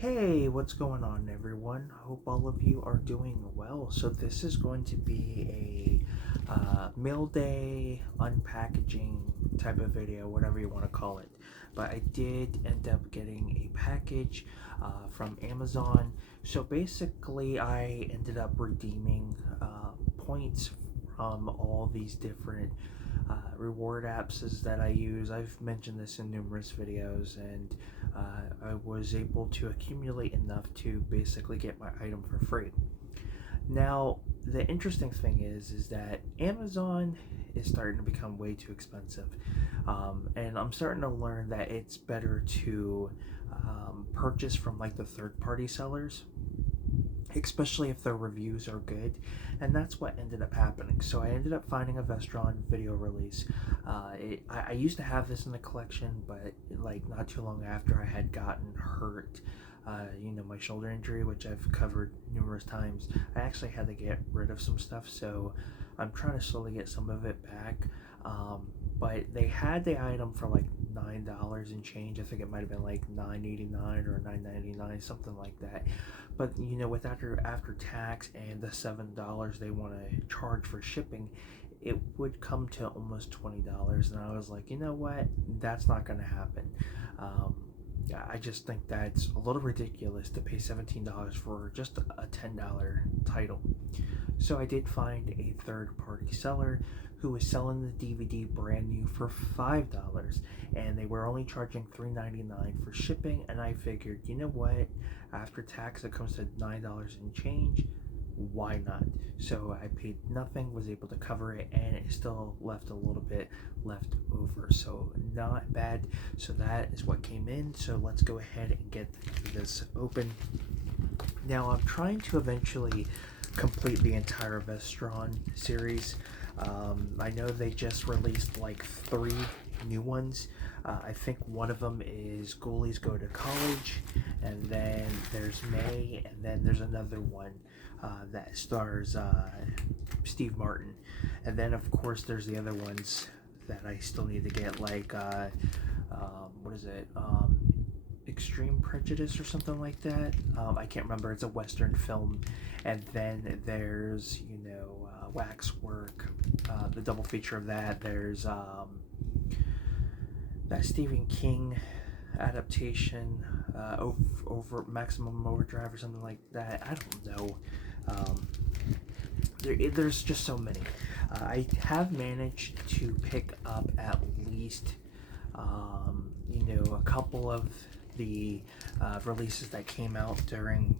Hey, what's going on, everyone? Hope all of you are doing well. So this is going to be a mail day unpackaging type of video, whatever you want to call it. But I did end up getting a package from Amazon. So basically, I ended up redeeming points from all these different reward apps that I use. I've mentioned this in numerous videos, and I was able to accumulate enough to basically get my item for free. Now, the interesting thing is that Amazon is starting to become way too expensive, and I'm starting to learn that it's better to purchase from like the third-party sellers, especially if their reviews are good. And that's what ended up happening. So I ended up finding a Vestron video release. I used to have this in the collection, but like not too long after I had gotten hurt, my shoulder injury, which I've covered numerous times, I actually had to get rid of some stuff. So I'm trying to slowly get some of it back. But they had the item for like $9 and change. I think it might have been like $9.89 or $9.99, something like that. But with after tax and the $7 they want to charge for shipping, it would come to almost $20. And I was like, you know what, that's not going to happen. I just think that's a little ridiculous to pay $17 for just a $10 title. So I did find a third-party seller who was selling the DVD brand new for $5, and they were only charging $3.99 for shipping. And I figured, you know what, after tax it comes to $9 and change, why not? So I paid nothing, was able to cover it, and it still left a little bit left over, so not bad. So that is what came in. So let's go ahead and get this open. Now I'm trying to eventually complete the entire Vestron series. I know they just released like 3 new ones. I think one of them is Ghoulies Go to College, and then there's May, and then there's another one that stars Steve Martin. And then of course there's the other ones that I still need to get, like what is it? Extreme Prejudice or something like that. I can't remember. It's a Western film. And then there's Waxwork, the double feature of that. There's that Stephen King adaptation, over Maximum Overdrive or something like that. I don't know. There's just so many. I have managed to pick up at least a couple of the releases that came out during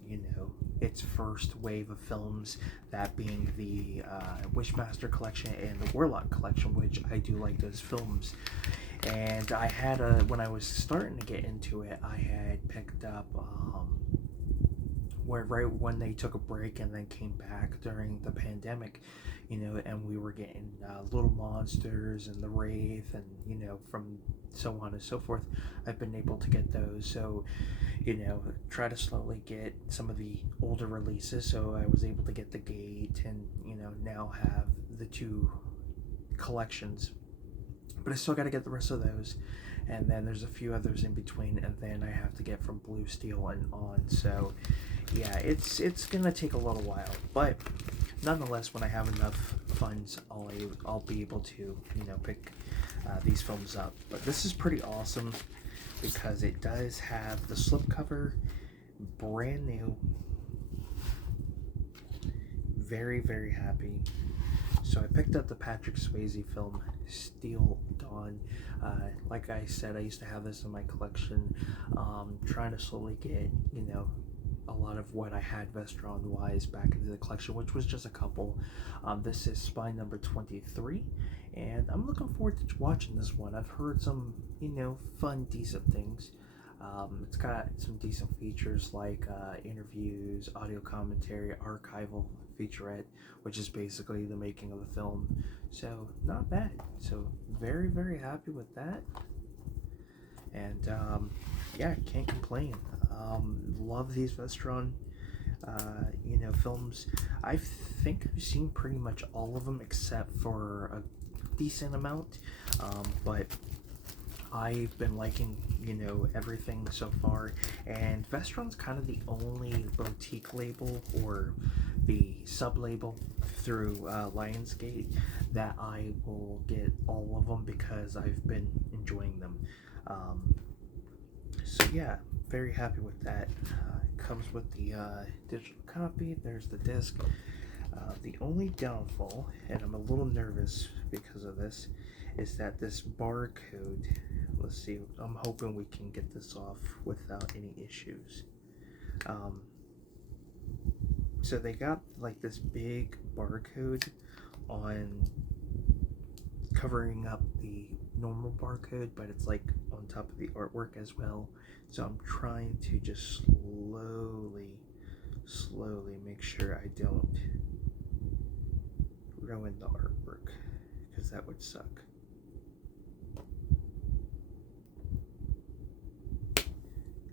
its first wave of films, that being the Wishmaster collection and the Warlock collection, which I do like those films. And I had when I was starting to get into it, I had picked up right when they took a break and then came back during the pandemic, and we were getting Little Monsters and The Wraith, and from so on and so forth. I've been able to get those, so try to slowly get some of the older releases. So I was able to get The Gate, and now have the 2 collections, but I still got to get the rest of those. And then there's a few others in between, and then I have to get from Blue Steel and on. So yeah, it's gonna take a little while, but nonetheless, when I have enough funds, I'll be able to pick these films up. But this is pretty awesome because it does have the slipcover, brand new. Very, very happy. So I picked up the Patrick Swayze film Steel Dawn. Like I said, I used to have this in my collection. Trying to slowly get a lot of what I had Vestron wise back into the collection, which was just a couple. This is Spy number 23, and I'm looking forward to watching this one. I've heard some fun, decent things. It's got some decent features like interviews, audio commentary, archival featurette, which is basically the making of the film. So not bad. So very, very happy with that. And yeah, can't complain. Love these Vestron films. I think I've seen pretty much all of them except for a decent amount, but I've been liking, you know, everything so far, and Vestron's kind of the only boutique label or the sub label through Lionsgate that I will get all of them because I've been enjoying them. So yeah, very happy with that. It comes with the digital copy. There's the disc. The only downfall, and I'm a little nervous because of this, is that this barcode, let's see, I'm hoping we can get this off without any issues. So they got like this big barcode on covering up the normal barcode, but it's like on top of the artwork as well. So I'm trying to just slowly make sure I don't ruin the artwork, because that would suck.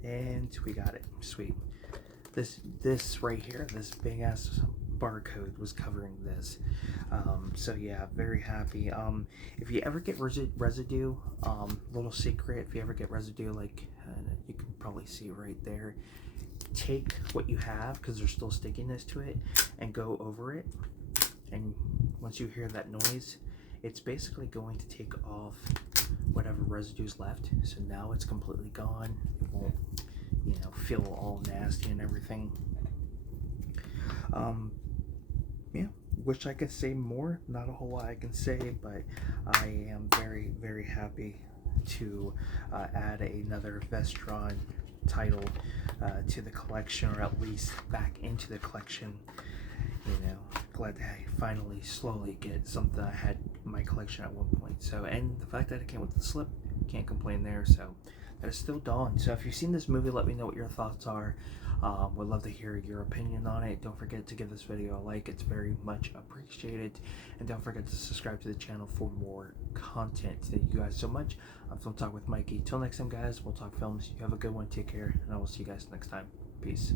And we got it. Sweet. This right here, this big ass barcode was covering this. So yeah, very happy. If you ever get residue, little secret, if you ever get residue, like you can probably see right there, take what you have, because there's still stickiness to it, and go over it. And once you hear that noise, it's basically going to take off whatever residue's left. So now it's completely gone. It won't, you know, feel all nasty and everything. Yeah, wish I could say more. Not a whole lot I can say, but I am very happy to add another Vestron title to the collection, or at least back into the collection. You know, glad that I finally slowly get something I had in my collection at one point. So, and the fact that it came with the slip, can't complain there. So that is still Dawn. So if you've seen this movie, let me know what your thoughts are. Would love to hear your opinion on it. Don't forget to give this video a like. It's very much appreciated. And don't forget to subscribe to the channel for more content. Thank you guys so much. I'm Film Talk with Mikey. Till next time, guys, we'll talk films. You have a good one. Take care, and I will see you guys next time. Peace.